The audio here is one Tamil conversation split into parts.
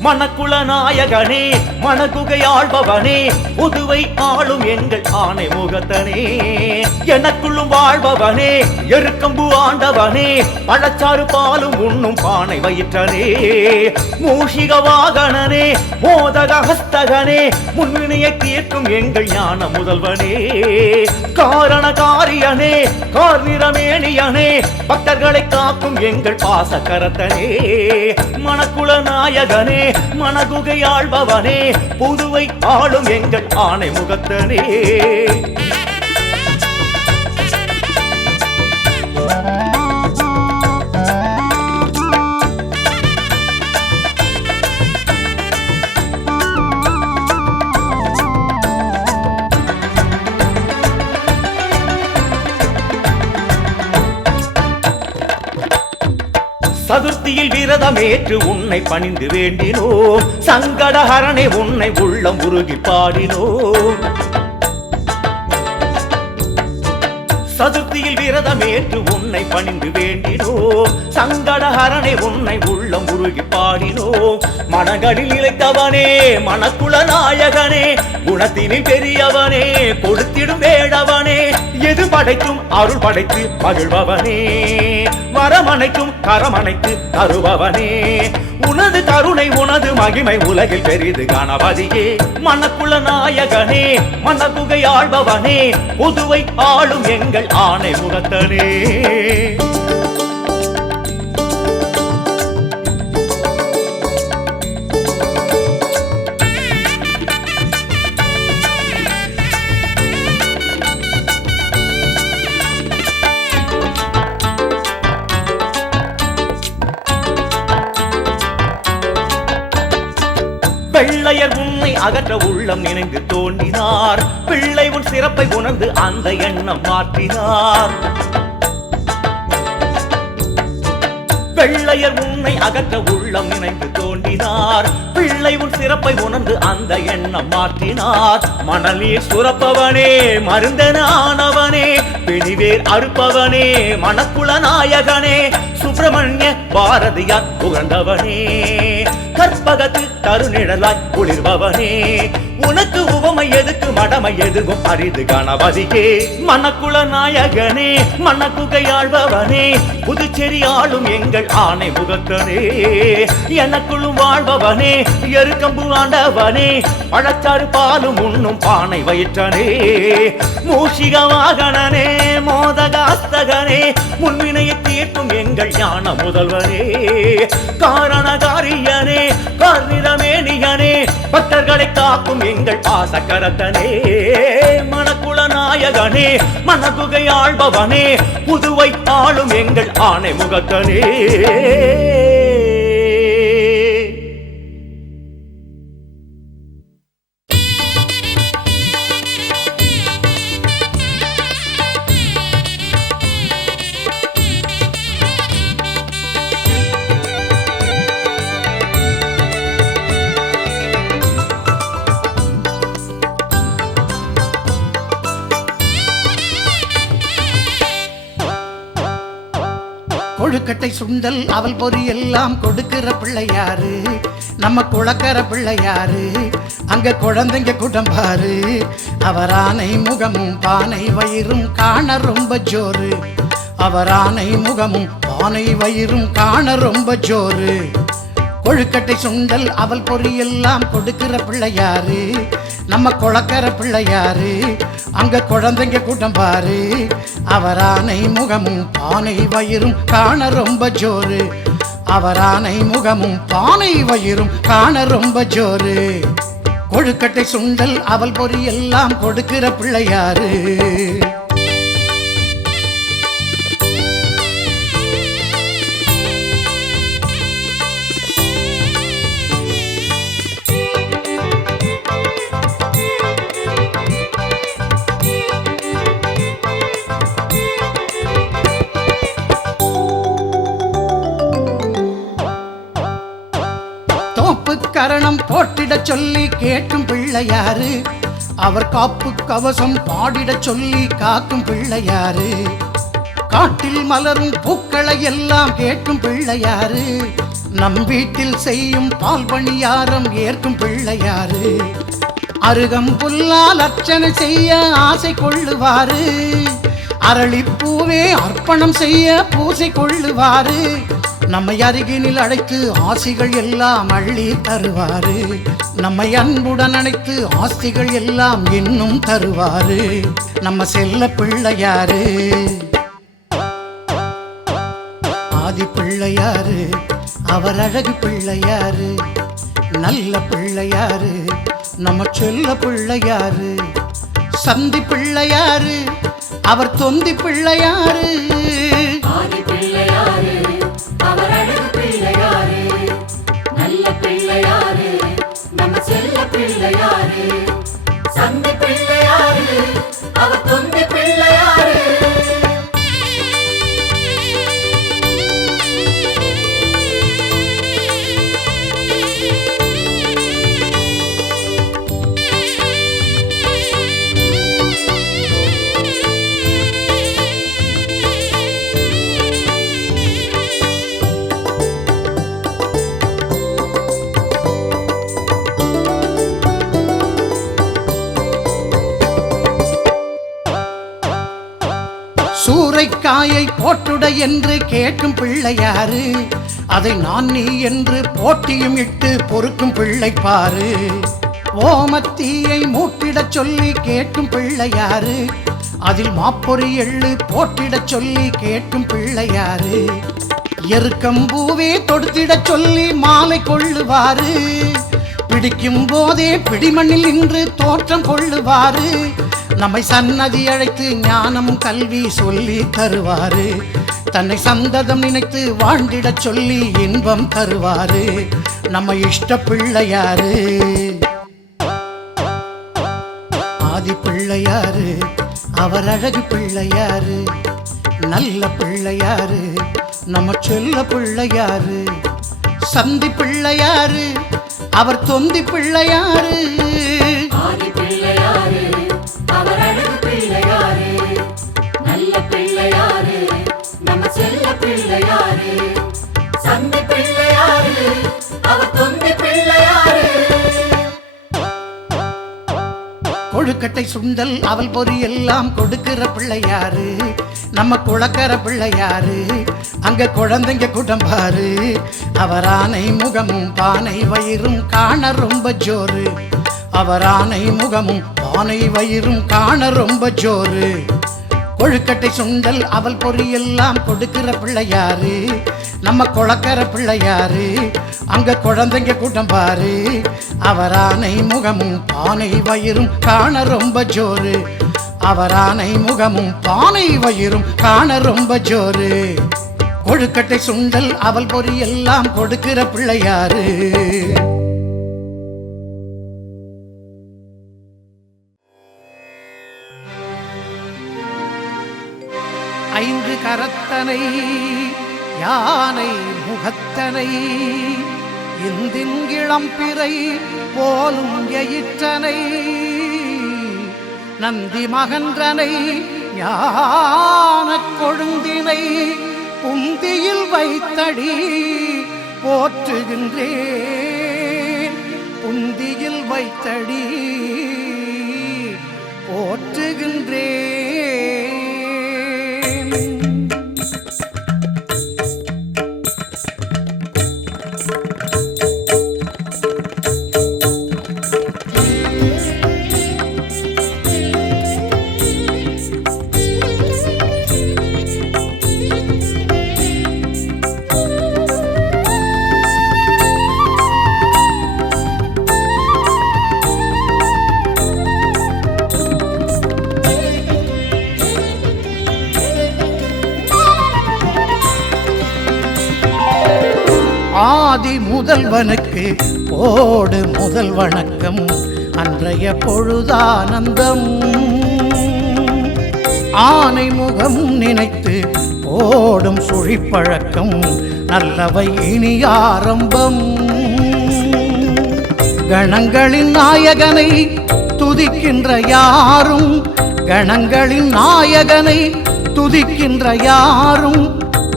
மணக்குள நாயகனே மணகுகையாழ்பவனே புதுவை ஆளும் எங்கள் ஆணை முகத்தனே எனக்குள்ளும் வாழ்பவனே எருக்கம்பு ஆண்டவனே பழச்சாறு பாலும் உண்ணும் பானை வயிற்றனே மூஷிக வாகனனே மோதக ஹஸ்தகனே முன்வினையை தீர்க்கும் எங்கள் ஞான முதல்வனே காரண காரியனே கார்நிறமேனியனே பக்தர்களை காக்கும் எங்கள் பாசக்கரத்தனே மணக்குள நாயகனே மணகுகையாழ்பவனே புதுவை ஆளும் எங்கள் ஆணை முகத்தனே சதுர்த்தியில் விரதமேற்று உன்னை பணிந்து வேண்டினோம் சங்கடஹரனே உன்னை உள்ளம் உருகி பாடினோம் சதுர்த்தியில் விரதமேற்று உன்னை பணிந்து வேண்டினோம் சங்கடஹரனே உன்னை உள்ளம் உருகி பாடினோம் மனங்களில் இழைத்தவனே மணக்குள நாயகனே குணத்தினில் பெரியவனே கொடுத்திடும் வேடவனே எது படைக்கும் அருள் படைத்து மகிழ்பவனே வரமனைக்கும் கரமனைத்து தருபவனே உனது கருணை உனது மகிமை உலகில் பெரிது கணபதியே மணக்குள நாயகனே மணகுகையாழ்பவனே புதுவை ஆளும் எங்கள் ஆணை முகத்தனே பிள்ளையர் உன்னை அகற்ற உள்ளம் நினைந்து தோன்றினார் பிள்ளை உன் சிறப்பை உணர்ந்து அந்த எண்ணம் மாற்றினார் பிள்ளையர் உன்னை அகற்ற உள்ளம் நினைந்து தோன்றினார் பிள்ளை உன் சிறப்பை உணர்ந்து அந்த எண்ணம் மாற்றினார் மணலில் சுரப்பவனே மருந்தனானவனே பிணிவேர் அறுப்பவனே மணக்குள நாயகனே சுப்பிரமணிய பாரதியார் புகழ்ந்தவனே கற்பகத்து தருநிழலாய் குளிர்பவனே உனக்கு உவமை எதுக்கு மடமை எதுவும் அரிது கணபதியே மணக்குள நாயகனே மணகுகையாழ்பவனே புதுச்சேரி ஆளும் எங்கள் ஆணை முகத்தனே எனக்குள்ளும் வாழ்பவனே எருக்கம்பு ஆண்டவனே பழச்சாறு பாலும் உண்ணும் பானை வயிற்றனே மூஷிக வாகனனே மோதகாஸ்தகனே முன்வினையை தீர்க்கும் எங்கள் ஞான முதல்வனே காரணகாரியனே கார்நிறமேனியனே பக்தர்களை காக்கும் எங்கள் பாசக்கரத்தனே மணக்குள நாயகனே மணகுகையாழ்பவனே புதுவை ஆளும் எங்கள் ஆணை முகத்தனே கொழுக்கட்டை சுண்டல் அவல் பொறி எல்லாம் கொடுக்கிற பிள்ளையாரு நம்ம குளக்கர பிள்ளையாரு அங்க குழந்தைங்க குடம்பாரு அவரானை முகமும் பானை வயிறும் காண ரொம்ப ஜோரு அவரானை முகமும் பானை வயிறும் காண ரொம்ப ஜோரு கொழுக்கட்டை சுண்டல் அவல் பொறி எல்லாம் கொடுக்கிற பிள்ளையாரு நம்ம குளக்கர பிள்ளையாரு அங்க குழந்தைங்க கூட்டம் பாரு அவரானை முகமும் பானை வயிறும் காண ரொம்ப ஜோரு அவரானை முகமும் பானை வயிறும் காண ரொம்ப ஜோரு கொழுக்கட்டை சுண்டல் அவல் பொறி எல்லாம் கொடுக்கிற பிள்ளையாரு கரணம் போட்டிட சொல்லி கேட்கும் பிள்ளையாரு அவர் காப்பு கவசம் பாடிட சொல்லி காக்கும் பிள்ளையாரு காட்டில் மலரும் பூக்களை எல்லாம் கேட்கும் பிள்ளையாரு நம் வீட்டில் செய்யும் பால் பணியாரம் ஏற்கும் பிள்ளையாரு. அருகம்புல்லால் அர்ச்சனை செய்ய ஆசை கொள்ளுவாரு. அரளிப்பூவே அர்ப்பணம் செய்ய பூசை கொள்ளுவாரு. நம்மை அருகினில் அழைத்து ஆசிகள் எல்லாம் அள்ளி தருவாரு. நம்மை அன்புடன் அழைத்து ஆஸ்திகள் எல்லாம் இன்னும் தருவாரு. நம்ம செல்ல பிள்ளையாரு, ஆதி பிள்ளையாரு, அவர் அழகு பிள்ளையாரு, நல்ல பிள்ளையாரு, நம்ம செல்ல பிள்ளையாரு. சந்தி பிள்ளையாரு, அவர் தொந்தி பிள்ளையாரு. ஆதி பிள்ளையாரு, அவர் அழகு பிள்ளையாரு, நல்ல பிள்ளையாரு, நம்ம செல்ல பிள்ளையாரு. சந்தி பிள்ளையாரு, அவர் தொந்தி பிள்ளையாரு. சூறைக்காயை போட்டுட என்று கேட்கும் பிள்ளையாரு. அதை நான் நீ என்று போட்டியும் இட்டு பொறுக்கும் பிள்ளை பாரு. ஓமத்தீயை மூட்டிடச் சொல்லி கேட்கும் பிள்ளையாரு. அதில் மாப்பொறி எள்ளு போட்டிடச் சொல்லி கேட்கும் பிள்ளையாரு. எருக்கம்பூவே தொடுத்திடச் சொல்லி மாலை கொள்ளுவாரு. பிடிக்கும் போதே பிடிமண்ணில் நின்று தோற்றம் கொள்ளுவாரு. நம்மை சன்னதி அழைத்து ஞானமும் கல்வி சொல்லி தருவாரு. தன்னை சந்ததம் நினைத்து வாழ்ந்திடச் சொல்லி இன்பம் தருவாரு. நம்ம இஷ்ட பிள்ளையாரு, ஆதி பிள்ளையாரு, அவர் அழகு பிள்ளையாரு, நல்ல பிள்ளையாரு, நம்ம செல்ல பிள்ளையாரு. சந்தி பிள்ளையாரு, அவர் தொந்தி பிள்ளையாரு. ஆதி பிள்ளையாரு, அவர் அழகு பிள்ளையாரு, நல்ல பிள்ளையாரு, நம்ம செல்ல பிள்ளையாரு. சந்தி பிள்ளையாரு, அவர் தொந்தி பிள்ளையாரு. கொழுக்கட்டை சுண்டல் அவல் பொறி எல்லாம் கொடுக்கிற பிள்ளையாரு. நம்ம குளக்கர பிள்ளையாரு, அங்க குழந்தைங்க குடம்பாரு. அவர் ஆனை முகமும் பானை வயிறும் காண ரொம்ப ஜோரு. அவர் ஆனை முகமும் பானை வயிறும் காண ரொம்ப ஜோரு. கொழுக்கட்டை சுண்டல் அவல் பொறி எல்லாம் கொடுக்கிற பிள்ளையாரு. நம்ம குளக்கர பிள்ளையாரு, அங்க குழந்தைங்க குடம்பாரு. அவர் ஆனை முகமும் பானை வயிறும் காண ரொம்ப ஜோரு. அவர் ஆனை முகமும் பானை வயிறும் காண ரொம்ப ஜோரு. கொழுக்கட்டை சுண்டல் அவல் பொறி எல்லாம் கொடுக்கிற பிள்ளையாரு. ஐந்து கரத்தனை யானை முகத்தனை இந்தின் இளம்பிறை போலும் எயிற்றனை நந்தி மகன்றனை ஞான கொழுந்தினை புந்தியில் வைத்தடி போற்றுகின்றேன். புந்தியில் வைத்தடி போற்றுகின்றேன். ஆதி முதல்வனுக்கு போடு முதல் வணக்கம். அன்றைய பொழுதானந்தம் ஆனை முகம் நினைத்து ஓடும் சுழிப்பழக்கம். நல்லவை இனி ஆரம்பம். கணங்களின் நாயகனை துதிக்கின்ற யாரும், கணங்களின் நாயகனை துதிக்கின்ற யாரும்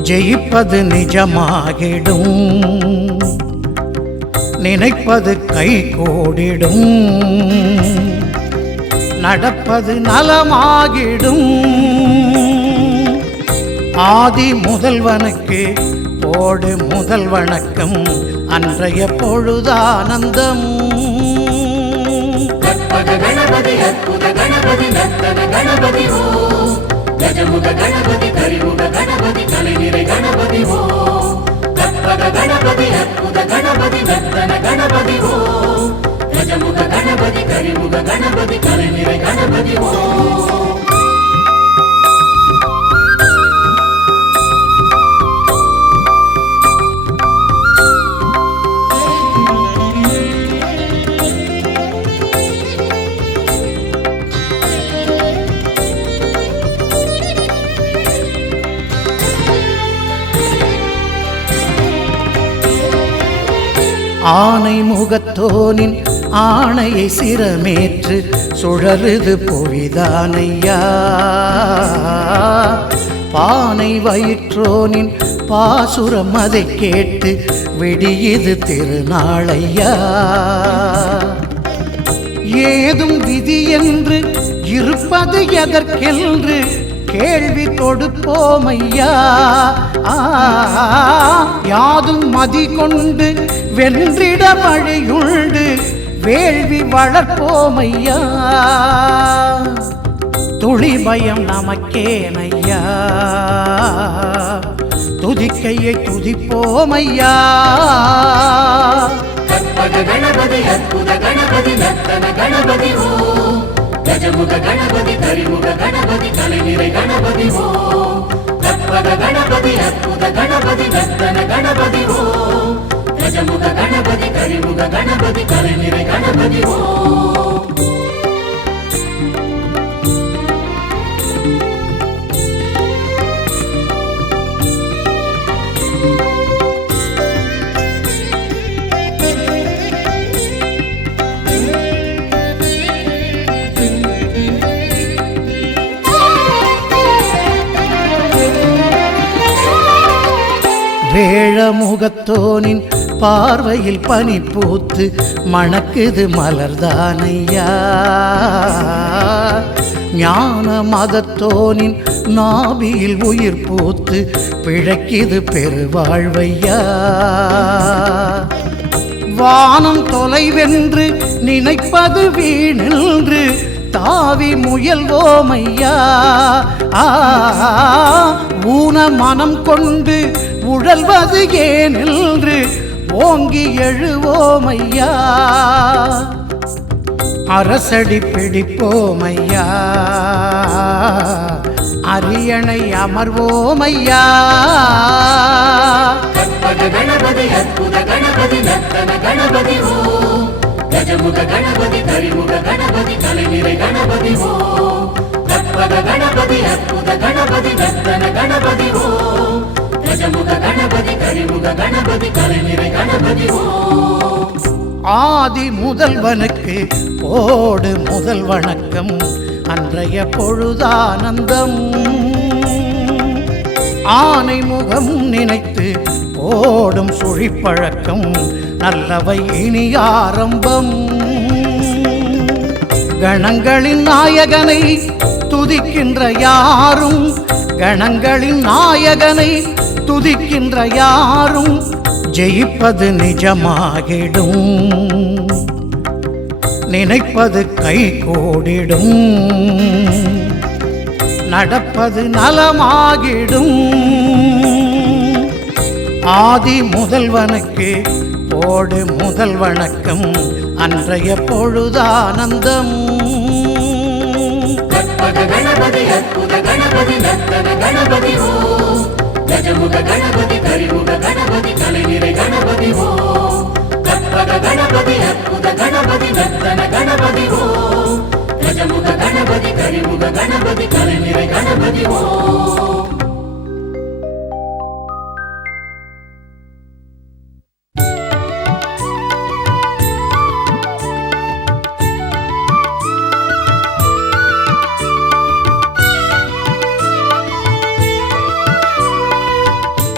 ஜெயிப்பது நிஜமாகிடும், நினைப்பது கை கூடிடும், நடப்பது நலமாகிடும். ஆதி முதல்வனுக்கு போடு முதல் வணக்கம், அன்றைய பொழுதானந்தம். கற்பக கணபதி அற்புத கணபதி நர்த்தன கணபதி ஓ, கஜமுக கணபதி கரிமுக கணபதி கலைநிறை கணபதி ஓ. கற்பக கணபதி அற்புத கணபதி நர்த்தன கணபதி ஓ, கஜமுக கணபதி கரிமுக கணபதி கலைநிறை கணபதி ஓ. ஆனை முகத்தோனின் ஆணையை சிரமேற்று சுழலுது புவிதானையா, பானை வயிற்றோனின் பாசுரம் அதை கேட்டு விடியுது திருநாளையா. ஏதும் விதி என்று இருப்பது எதற்கென்று கேள்வி கொடுப்போமையா. யாதும் மதி கொண்டு வென்றிட வழியுண்டு வேள்வி வளர்ப்போமையா. துளி பயம் நமக்கேனையா, துதிக்கையை துதிப்போமையா. கற்பக கணபதி அற்புத கணபதி நர்த்தன கணபதி ஓ, கஜமுக கணபதி கரிமுக கணபதி கலைநிறை கணபதி ஓ. கற்பக கணபதி அற்புத கணபதி நர்த்தன கணபதி ஓ, கஜமுக கணபதி கரிமுக கணபதி கலைநிறை கணபதி ஓ. வேழமுகத்தோனின் பார்வையில் பனி பூத்து மணக்குது மலர்தானையா. ஞான மதத்தோனின் நாபியில் உயிர் பூத்து பிழைக்குது பெருவாழ்வையா. வானம் தொலைவென்று நினைப்பது வீணின்று தாவி முயல்வோமையா. ஊன மனம் கொண்டு உழல்வது ஏனென்று ஓங்கி எழுவோமையா. அரசடி பிடிப்போமையா, அரியணை அமர்வோமையா. கற்பக கணபதி அற்புத கணபதி நர்த்தன கணபதி ஓ, கஜமுக கணபதி கரிமுக கணபதி கலைநிறை கணபதி ஓ. கற்பக கணபதி அற்புத கணபதி நர்த்தன கணபதி ஓ, கஜமுக கணபதி கரிமுக கணபதி கலைநிறை கணபதி ஓ. ஆதி முதல்வனுக்கு போடு முதல் வணக்கம், அன்றைய பொழுதானந்தம். ஆனை முகம் நினைத்து போடும் சுழிப்பழக்கம், நல்லவை இனி ஆரம்பம். கணங்களின் நாயகனை துதிக்கின்ற யாரும், கணங்களின் நாயகனை துதிக்கின்ற யாரும் ஜெயிப்பது நிஜமாகிடும், நினைப்பது கை கூடிடும், நடப்பது நலமாகிடும். ஆதி முதல்வனுக்கு போடு முதல் வணக்கம், அன்றைய பொழுதானந்தம். கற்பக கணபதி அற்புத கணபதி நர்த்தன கணபதி ஓ, கஜமுக கணபதி கரிமுக கணபதி கலைநிறை கணபதி ஓ. கற்பக கணபதி அற்புத கணபதி நர்த்தன கணபதி ஓ, கஜமுக கணபதி கரிமுக கணபதி கலைநிறை கணபதி ஓ.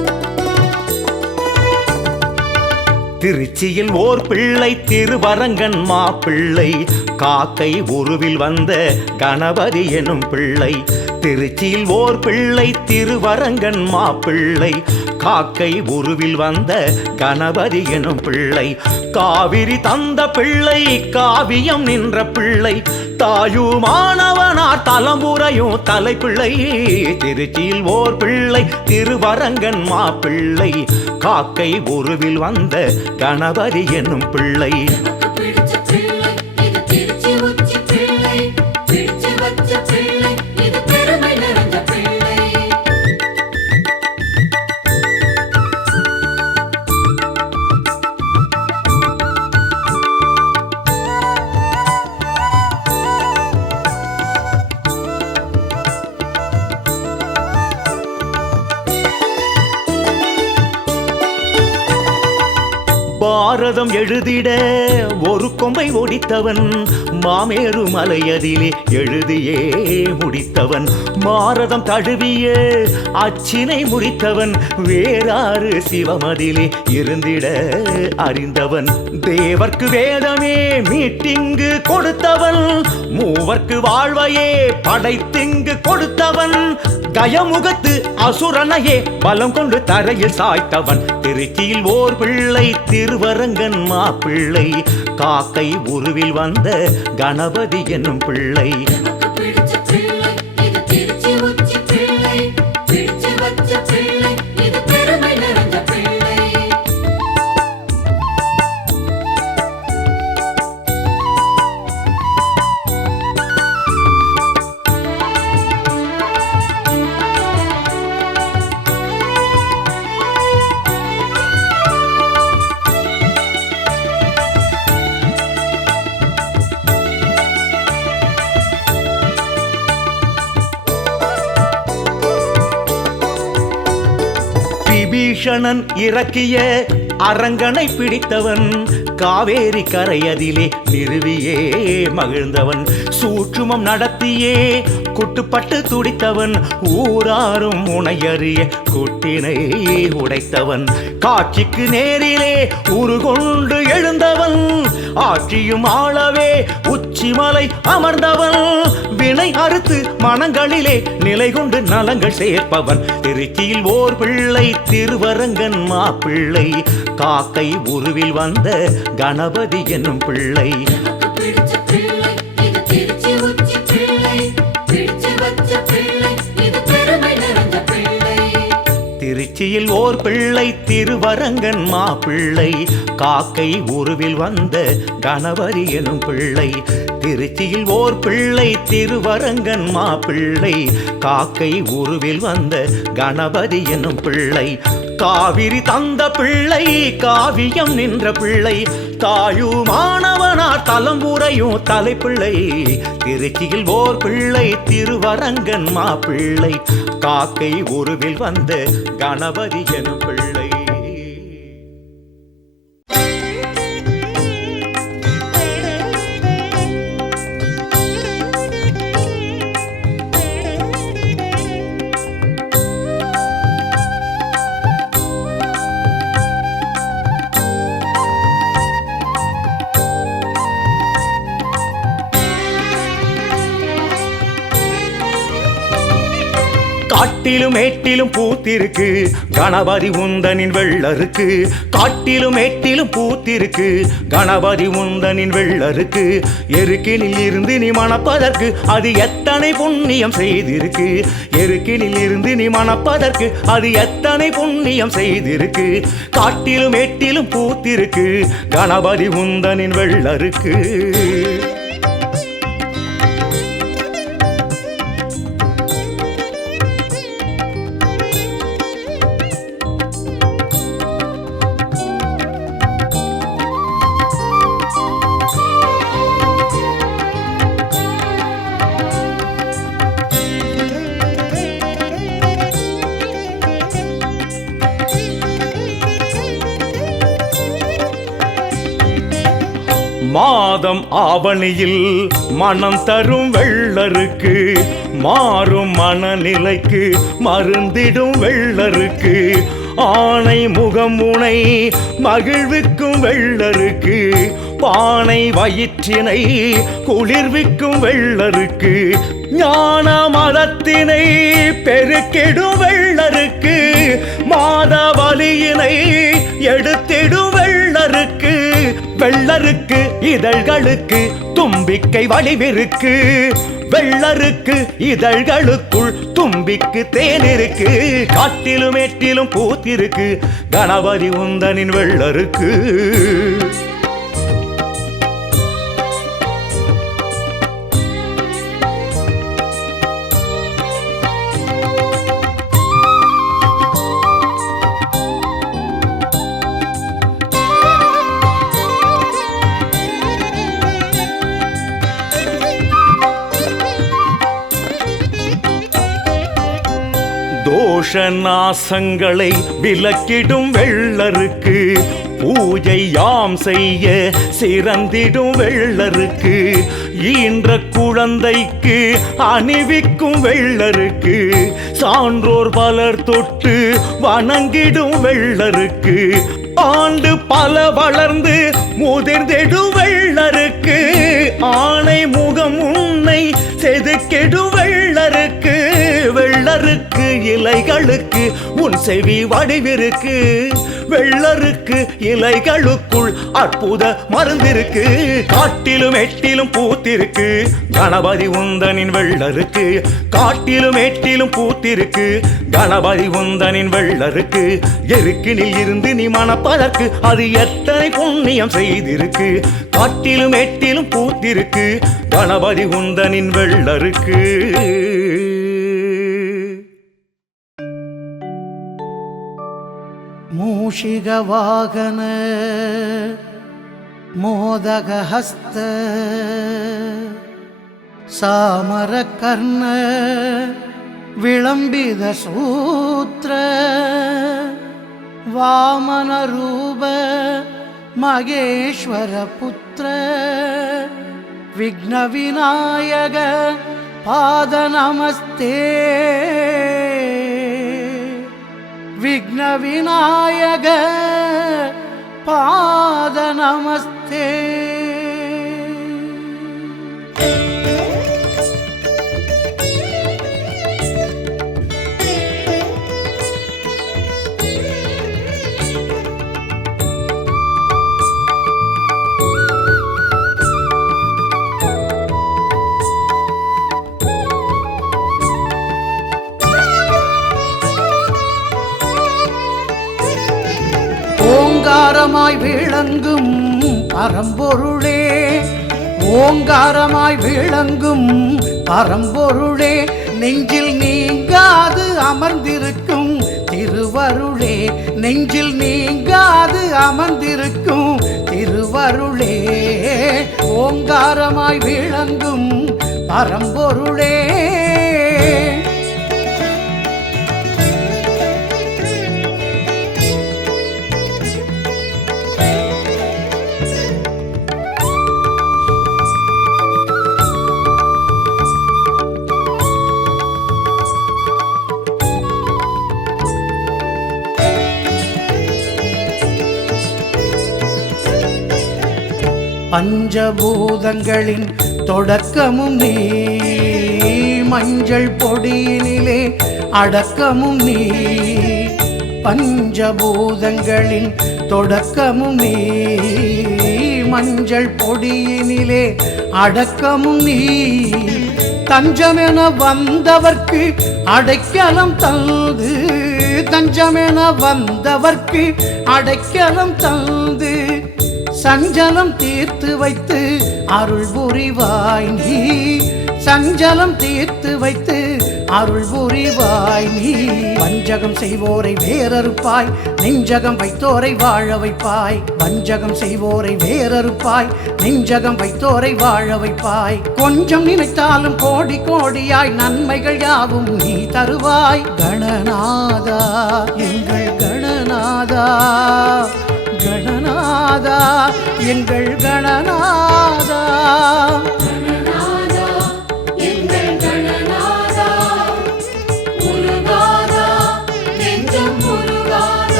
திருச்சியில் ஓர் பிள்ளை திருவரங்கன் மாப்பிள்ளை காக்கை உருவில் வந்த கணபதி எனும் பிள்ளை. திருச்சியில் ஓர் பிள்ளை திருவரங்கன் மாப்பிள்ளை காக்கை உருவில் வந்த கணபதி எனும் பிள்ளை. காவிரி தந்த பிள்ளை காவியம் நின்ற பிள்ளை தாயுமானவனார் தலைமுறையும் தலைப்பிள்ளை. திருச்சியில் ஓர் பிள்ளை திருவரங்கன் மாப்பிள்ளை காக்கை உருவில் வந்த கணபதி என்னும் பிள்ளை. பிடிச்ச பிள்ளை இது திருச்சி உச்சி பிள்ளை, பிடிச்சு வச்ச பிள்ளை இது பெருமை நிறைஞ்ச பிள்ளை. பாரதம் எழுதிட ஒரு கொம்பை ஒடித்தவன் மாமேரு மலையதிலே எழுதியே முடித்தவன். பாரதம் தழுவிய அச்சினை முடித்தவன் வேறாறு சிவமதிலே இருந்திட அறிந்தவன். தேவர்க்கு வேதமே மீட்டிங்கு கொடுத்தவன் மூவர்க்கு வாழ்வையே படைத்திங்கு கொடுத்தவன். கயமுகத்து அசுரனையே பலம் கொண்டு தரையில் சாய்த்தவன். திருச்சியில் ஓர் பிள்ளை திருவரங்கன் மாப்பிள்ளை காக்கை உருவில் வந்த கணபதி என்னும் பிள்ளை. பிடிச்ச பிள்ளை இது திருச்சி உச்சி பிள்ளை, பிடிச்சு வச்ச பிள்ளை இது பெருமை நிறைஞ்ச பிள்ளை. விபீஷணன் இறக்கிய அரங்கனை பிடித்தவன் காவேரி கரையதிலே நிறுவியே மகிழ்ந்தவன். சூட்சுமம் நடத்தியே குட்டுப்பட்டு துடித்தவன் ஊராரும் உனையறிய குட்டினை உடைத்தவன். காட்சிக்கு நேரிலே உருகொண்டு எழுந்தவன் ஆட்சியும் ஆளவே உச்சிமலை அமர்ந்தவன். வினை அறுத்து மனங்களிலே நிலை கொண்டு நலங்கள் சேர்ப்பவன். திருச்சியில் ஓர் பிள்ளை திருவரங்கன் மாப்பிள்ளை காக்கை உருவில் வந்த கணபதி என்னும் பிள்ளை. பிடிச்ச பிள்ளை இது திருச்சி உச்சி பிள்ளை, பிடிச்சு வச்ச பிள்ளை இது பெருமை நிறைஞ்ச பிள்ளை. திருச்சியில் ஓர் பிள்ளை திருவரங்கன் மாப்பிள்ளை காக்கை உருவில் வந்த கணபதி எனும் பிள்ளை. திருச்சியில் ஓர் பிள்ளை திருவரங்கன் மாப்பிள்ளை காக்கை உருவில் வந்த கணபதி எனும் பிள்ளை. காவிரி தந்த பிள்ளை காவியம் நின்ற பிள்ளை தாயுமானவனார் தலைமுறையும் தலைப்பிள்ளை. திருச்சியில் ஓர் பிள்ளை திருவரங்கன் மாப்பிள்ளை காக்கை உருவில் வந்த கணபதி எனும் பிள்ளை. காட்டிலும் மேட்டிலும் பூத்திருக்கு கணபதி உந்தனின் வெள்ளருக்கு. காட்டிலும் மேட்டிலும் பூத்திருக்கு கணபதி உந்தனின் வெள்ளருக்கு. எருக்கினில் இருந்து நீ மணப்பதற்கு அது எத்தனை புண்ணியம் செய்திருக்கு. எருக்கினில் இருந்து நீ மணப்பதற்கு அது எத்தனை புண்ணியம் செய்திருக்கு. காட்டிலும் மேட்டிலும் பூத்திருக்கு கணபதி உந்தனின் வெள்ளருக்கு. மாதம் ஆவணியில் மனம் தரும் வெள்ளருக்கு, மாறும் மனநிலைக்கு மருந்திடும் வெள்ளருக்கு. ஆணை முகம் முனை மகிழ்விக்கும் வெள்ளருக்கு பானை வயிற்றினை குளிர்விக்கும் வெள்ளருக்கு ஞான மதத்தினை பெருக்கிடும் வெள்ளருக்கு மாத வலியினை எடுத்திடும் வெள்ளருக்கு வெள்ளருக்கு இதழ்களுக்கு தும்பிக்கை வடிவிருக்கு வெள்ளருக்கு இதழ்களுக்குள் தும்பிக்கு தேனிருக்கு காட்டிலும் ஏட்டிலும் பூத்திருக்கு கணபதி உந்தனின் வெள்ளருக்கு தோஷ நாசங்களை விலக்கிடும் வெள்ளருக்கு பூஜை யாம் செய்ய சிறந்திடும் வெள்ளருக்கு ஈன்ற குழந்தைக்கு அணிவிக்கும் வெள்ளருக்கு சான்றோர் பலர் தொட்டு வணங்கிடும் வெள்ளருக்கு ஆண்டு பல வளர்ந்து முதிர்ந்திடும் வெள்ளருக்கு ஆணை முகம் உன்னை செதுக்கிடும் வெள்ளருக்கு வெள்ளருக்கு இலைகளுக்கு உன் செவி வடிவிருக்கு வெள்ளருக்கு இலைகளுக்குள் அற்புத மருந்திருக்கு காட்டிலும் எட்டிலும் பூத்திருக்கு கணபதி உந்தனின் வெள்ளருக்கு காட்டிலும் எட்டிலும் பூத்திருக்கு கணபதி உந்தனின் வெள்ளருக்கு எருக்கினில் இருந்து நீ மணப்பதற்கு அது எத்தனை புண்ணியம் செய்திருக்கு காட்டிலும் எட்டிலும் பூத்திருக்கு கணபதி உந்தனின் வெள்ளருக்கு மூஷிக வாகன மோதக ஹஸ்த சாமர கர்ண விளம்பித சூத்திர வாமன ரூப மகேஸ்வர புத்திர விக்ன விநாயக பாத நமஸ்தே விக்ன விநாயக பாத நமஸ்தே ஓங்காரமாய் விளங்கும் பரம்பொருளே ஓங்காரமாய் விளங்கும் பரம்பொருளே நெஞ்சில் நீங்காது அமர்ந்திருக்கும் திருவருளே நெஞ்சில் நீங்காது அமர்ந்திருக்கும் திருவருளே ஓங்காரமாய் விளங்கும் பரம்பொருளே பஞ்சபூதங்களின் தொடக்கமும் நீ மஞ்சள் பொடியினிலே அடக்கமும் நீ பஞ்சபூதங்களின் தொடக்கமும் நீ மஞ்சள் பொடியினிலே அடக்கமும் நீ தஞ்சமென வந்தவர்க்கு அடைக்கலம் தந்து தஞ்சமென வந்தவர்க்கு அடைக்கலம் தந்து சஞ்சலம் தீர்த்து வைத்து அருள் புரிவாய் நீ சஞ்சலம் தீர்த்து வைத்து அருள் புரிவாய் நீ வஞ்சகம் செய்வோரை வேறறுப்பாய் நெஞ்சகம் வைத்தோரை வாழ வைப்பாய் வஞ்சகம் செய்வோரை வேறறுப்பாய் நெஞ்சகம் வைத்தோரை வாழ வைப்பாய் கொஞ்சம் நினைத்தாலும் கோடி கோடியாய் நன்மைகள் யாவும் நீ தருவாய் கணநாதா எங்கள் கணநாதா கணநாதா எங்கள் கணநாதா கணநாதா எங்கள் கணநாதா முருகாதா நெஞ்சம் முருகாதா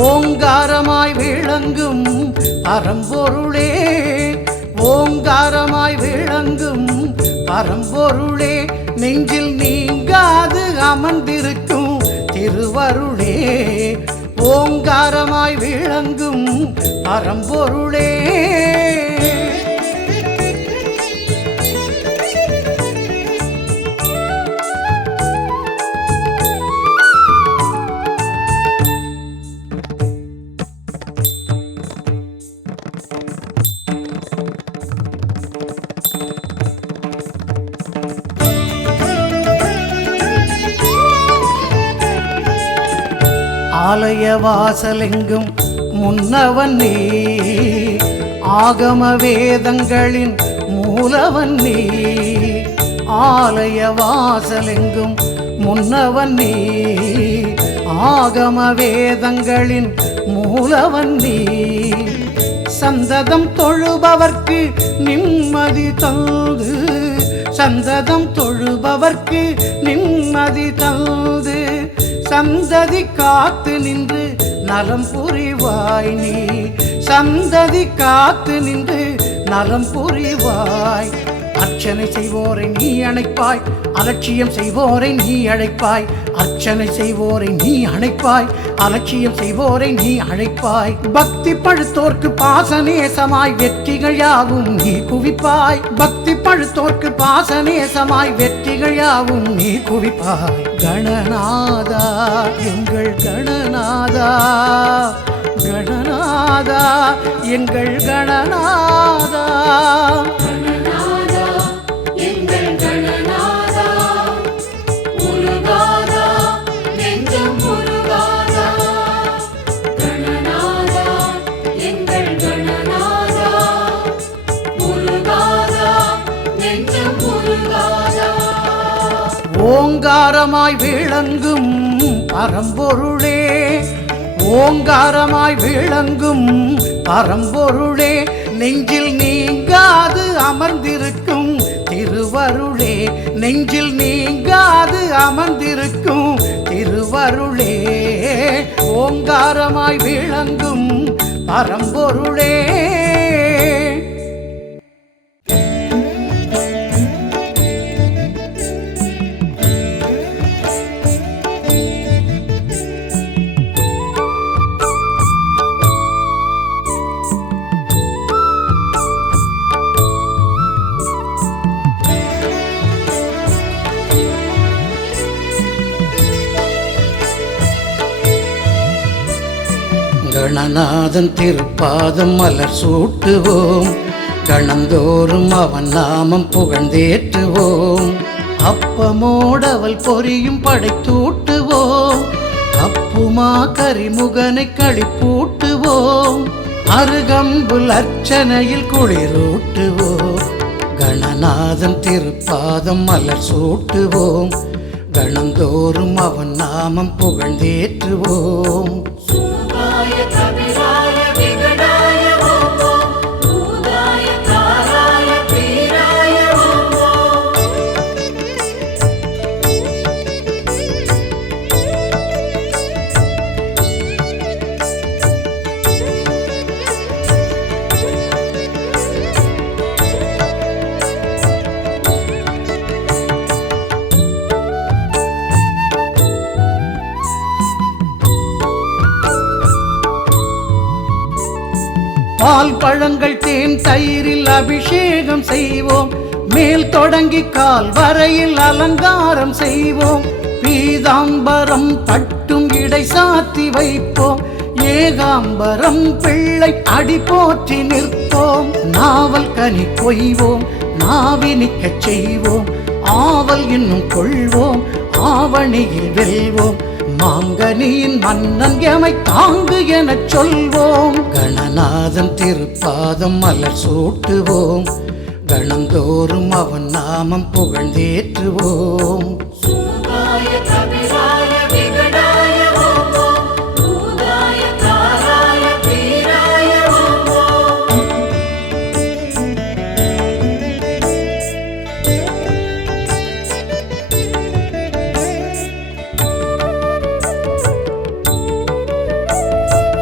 ஓங்காரமாய் விளங்கும் பரம்பொருளே, ஓங்காரமாய் விளங்கும் பரம்பொருளே, நெஞ்சில் நீங்காது அமர்ந்திருக்கும் திருவருளே, ஓங்காரமாய் விளங்கும் பரம்பொருளே. ஆலய வாசலெங்கும் முன்னவன் நீ, ஆகம வேதங்களின் மூலவன் நீ, ஆலய வாசலெங்கும் முன்னவன் நீ, ஆகம வேதங்களின் மூலவன் நீ, சந்ததம் தொழுபவர்க்கு நிம்மதி தந்து, சந்ததம் தொழுபவர்க்கு நிம்மதி தந்து, சந்ததி காத்து நின்று நலம் புரிவாய் நீ, சந்ததி காத்து நின்று நலம் புரிவாய். அர்ச்சனை செய்வோரை நீ அணைப்பாய், அலட்சியம் செய்வோரை நீ அழைப்பாய், அர்ச்சனை செய்வோரை நீ அணைப்பாய், அலட்சியம் செய்வோரை நீ அழைப்பாய். பக்தி பழுத்தோர்க்கு பாசநேசமாய் வெற்றிகள் யாவும் நீ குவிப்பாய், பக்தி பழுத்தோர்க்கு பாசநேசமாய் வெற்றிகள் யாவும் நீ குவிப்பாய். கணநாதா எங்கள் கணநாதா, கணநாதா எங்கள் கணநாதா, ஓங்காரமாய் விளங்கும் பரம்பொருளே, ஓங்காரமாய் விளங்கும் பரம்பொருளே, நெஞ்சில் நீங்காது அமர்ந்திருக்கும் திருவருளே, நெஞ்சில் நீங்காது அமர்ந்திருக்கும் திருவருளே, ஓங்காரமாய் விளங்கும் பரம்பொருளே. கணநாதன் திருப்பாதம் மலர் சூட்டுவோம், கணந்தோறும் அவன் நாமம் புகழ்ந்தேற்றுவோம், அப்பமோடவள் பொரியும் படைத்தூட்டுவோம், அப்புமா கரிமுகனை களிப்பூட்டுவோம், அருகம்புல் அர்ச்சனையில் குளிரூட்டுவோம். கணநாதன் திருப்பாதம் மலர் சூட்டுவோம், கணந்தோறும் அவன் நாமம் புகழ்ந்தேற்றுவோம். பால் பழங்கள் தேன் தயிரில் அபிஷேகம் செய்வோம், மேல் தொடங்கி கால் வரையில் அலங்காரம் செய்வோம், பீதாம்பரம் பட்டும் இடை சாத்தி வைப்போம், ஏகாம்பரம் பிள்ளை அடி போற்றி நிற்போம், நாவல் கனி கொய்வோம், நாவினிக்கச் செய்வோம், ஆவல் இன்னும் கொள்வோம், ஆவணியில் வெல்வோம், மாங்கனியின் மன்னன் எமை தாங்கு எனச் சொல்வோம். கணநாதன் திருப்பாதம் மலர் சூட்டுவோம், கணந்தோறும் அவன் நாமம் புகழ்ந்தேற்றுவோம்.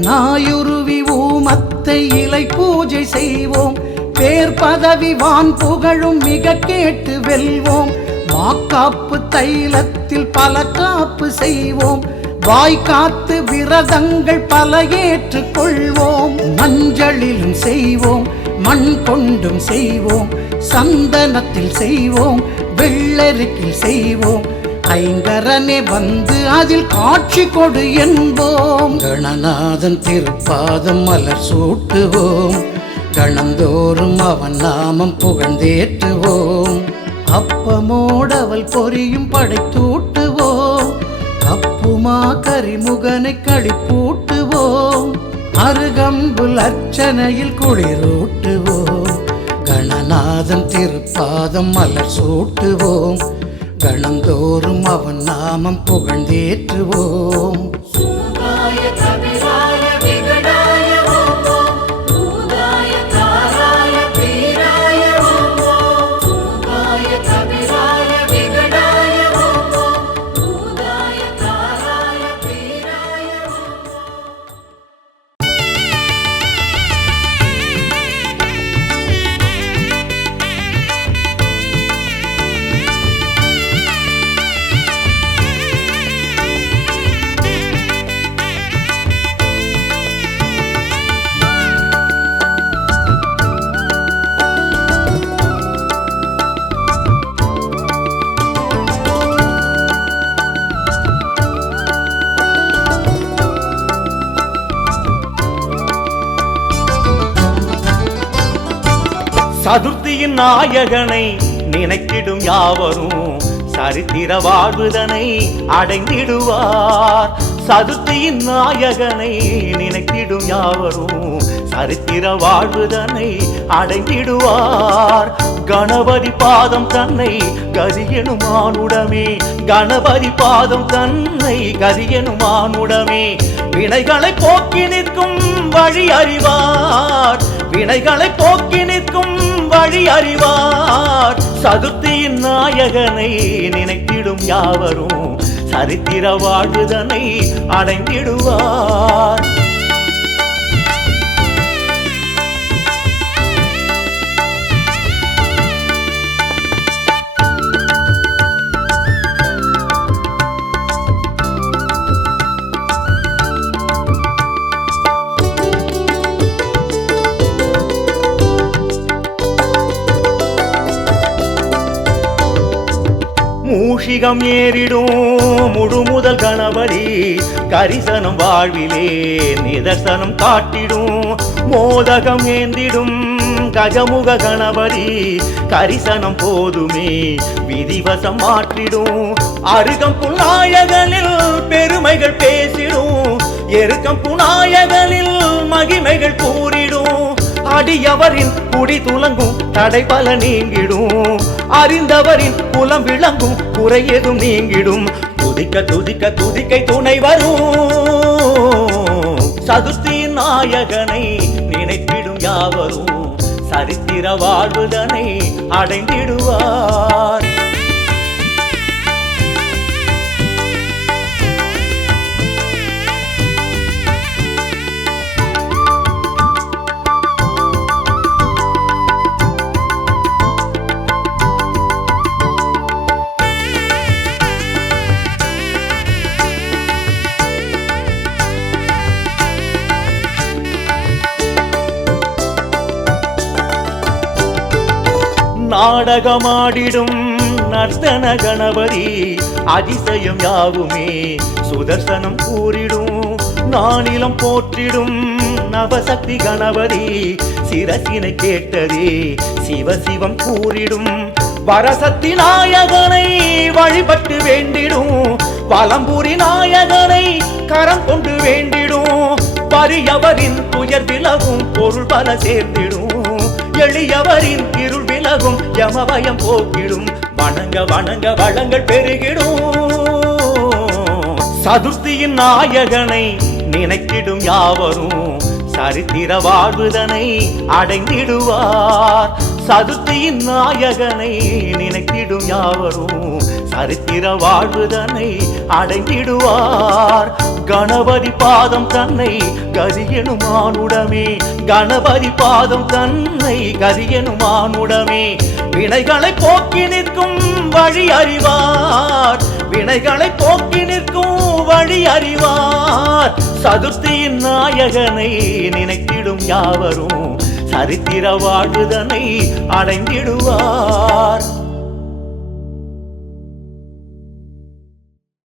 நாயுருவி ஊமத்தை இலை பூஜை செய்வோம், பேர் பதவி வான் புகழும் மிக கேட்டு வெல்வோம். மாக்காப்பு தைலத்தில் பல காப்பு செய்வோம், வாய்க்காத்து விரதங்கள் பல ஏற்றுக் கொள்வோம். மஞ்சளிலும் செய்வோம், மண் கொண்டும் செய்வோம், சந்தனத்தில் செய்வோம், வெள்ளரிக்கில் செய்வோம். ஐங்கரனே வந்து அதில் காட்சி கொடு என்போம். கணநாதன் திருப்பாதம் மலர் சூட்டுவோம், கணந்தோறும் அவன் நாமம் புகழ்ந்தேற்றுவோம். அப்பமோடவள் பொரியும் படைத்தூட்டுவோம், அப்புமா கரிமுகனை களிப்பூட்டுவோம். அருகம்புல் அர்ச்சனையில் குளிரூட்டுவோம், கணநாதன் திருப்பாதம் மலர் சூட்டுவோம், கணந்தோறும் அவன் நாமம் புகழ்ந்தேற்றுவோம். சுமுகாய கபிராய விகடாய ஓம் ஓம், பூதாய தாராய பீராய ஓம் ஓம். சுமுகாய கபிராய விகடாய ஓம் ஓம், பூதாய தாராய பீராய ஓம் ஓம். சதுர்த்தியின் நாயகனை நினைத்திடும் யாவரும் சரித்திர வாழ்வுதனை அடைந்திடுவார். சதுர்த்தியின் நாயகனை நினைத்திடும் யாவரும் சரித்திர வாழ்வுதனை அடைந்திடுவார். கணபதி பாதம் தன்னை கதியெனும் மானுடமே, கணபதி பாதம் தன்னை கதியெனும் மானுடமே. வினைகளை போக்கி நிற்கும் வழி அறிவார், வினைகளை போக்கி நிற்கும் வழி அறிவார். சதுர்த்தியின் நாயகனை நினைத்திடும் யாவரும் சரித்திர வாழ்வுதனை அடைந்திடுவார். மூஷிகம் ஏறிடும் முழுமுதல் கணபதி கரிசனம் வாழ்விலே நிதர்சனம் காட்டிடும். மோதகம் ஏந்திடும் கஜமுக கணபதி கரிசனம் போதுமே விதிவசம் மாற்றிடும். அருகம் புநாயகனில் பெருமைகள் பேசிடும், எருக்கம் புநாயகனில் மகிமைகள் கூறிடும். அடியவரின் குடி துலங்கும் தடை பல நீங்கிடும், அறிந்தவரின் குலம் விளங்கும் குறை எதும் நீங்கிடும். துதிக்க துதிக்க துதிக்கை துணை வரும். சதுர்த்தியின் நாயகனை நினைத்திடும் யாவரும் சரித்திர வாழ்வுதனை அடைந்திடுவார். நாடகமாடிடும் நர்த்தன கணபதி அதிசயம் யாவுமே சுதர்சனம் கூறிடும். நானிலம் போற்றிடும் நவசக்தி கணபதி சிரசினை கேட்டதே சிவசிவம் கூறிடும். வரசக்தி நாயகனை வழிபட்டு வேண்டிடும், வலம்புரி நாயகனை கரம் கொண்டு வேண்டிடும். பரியவரின் துயர் விலகும் பொருள் பல சேர்ந்திடும், எளியவரின் இருள் விலகும் யமபயம் போக்கிடும். வணங்க வணங்க வளங்கள் பெருகிடும். சதுர்த்தியின் நாயகனை நினைத்திடும் யாவரும் சரித்திர வாழ்வுதனை அடைந்திடுவார். சதுர்த்தியின் நாயகனை நினைத்திடும் யாவரும் சரித்திர வாழ்வுதனை அடைந்திடுவார் கணபதி பாதம் தன்னை கதியெனும் மானுடமே கணபதி பாதம் தன்னை கதியெனும் மானுடமே வினைகளை போக்கி நிற்கும் வழி அறிவார் வினைகளை போக்கி நிற்கும் வழி அறிவார் சதுர்த்தியின் நாயகனை நினைத்திடும் யாவரும் சரித்திர வாழ்வுதனை அடைந்திடுவார்